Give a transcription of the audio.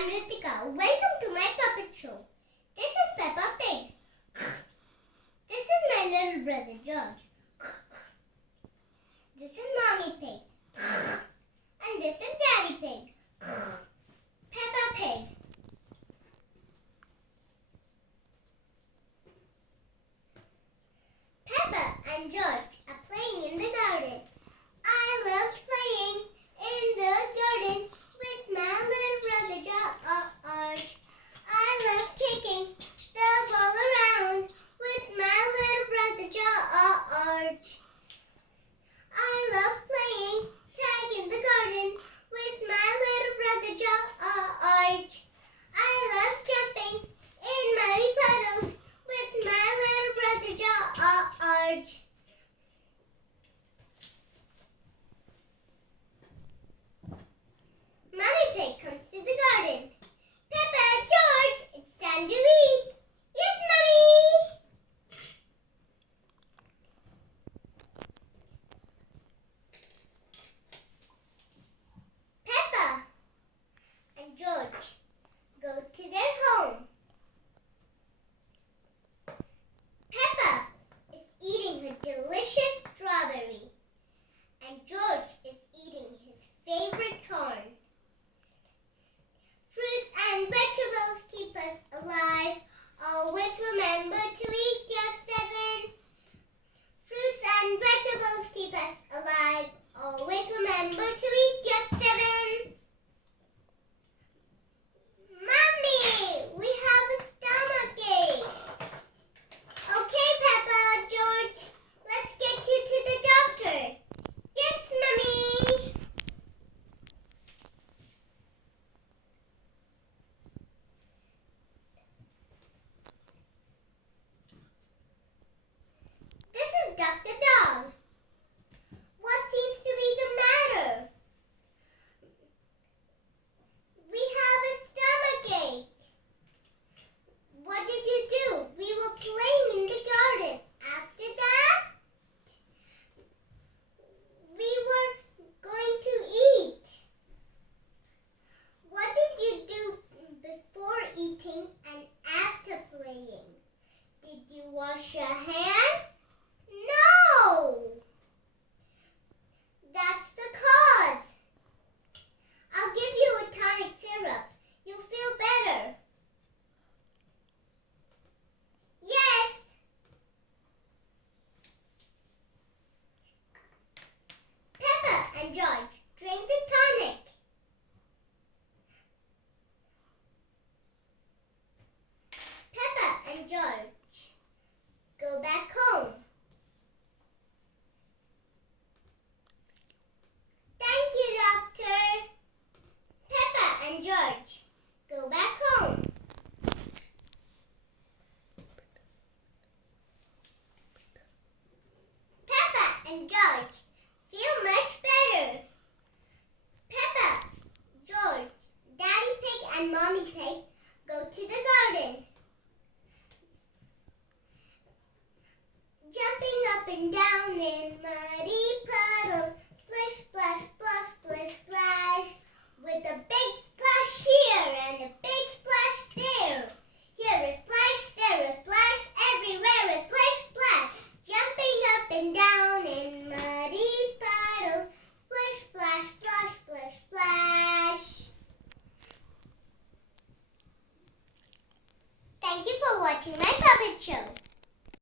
I'm Hrithika. Welcome to my puppet show. This is Peppa Pig. This is my little brother George. This is Mommy Pig. And this is Daddy Pig. Peppa Pig. Peppa and George are playing in the garden. I love playing in the garden with my little brother George. I love kicking the ball around with my little brother George. I love playing tag in the garden with my little brother George. I love jumping in muddy puddles with my little brother George. Mommy Pig comes to the garden. Peppa, George, it's time to eat. Yes, Mommy. Peppa and George go to their home. Peppa is eating her delicious strawberry, and George is eating his favorite corn. Fruits and vegetables keep us alive. Always remember to eat just 7. Fruits and vegetables keep us alive. Always remember to eat just 7. Mommy, we have a stomachache. Okay, Peppa, George, let's get you to the doctor. Yes, Mommy. This is Dr. Dog. What seems to be the matter? We have a stomachache. What did you do? We were playing in the garden. After that, we were going to eat. What did you do before eating and after playing? Did you wash your hands? No! That's the cause. I'll give you a tonic syrup. You'll feel better. Yes! Peppa and George, drink the tonic. Peppa and George, go back home. Thank you, Doctor. Peppa and George, go back home. Peppa and George feel much better. Peppa, George, Daddy Pig and Mommy Pig go to the garden. Jumping up and down in muddy puddles, splish, splash, splash, splish, splash, with a big splash here and a big splash there. Here is splash, there is splash, everywhere is splish, splash. Jumping up and down in muddy puddles, splish, splash, splash, splish, splash. Thank you for watching my puppet show.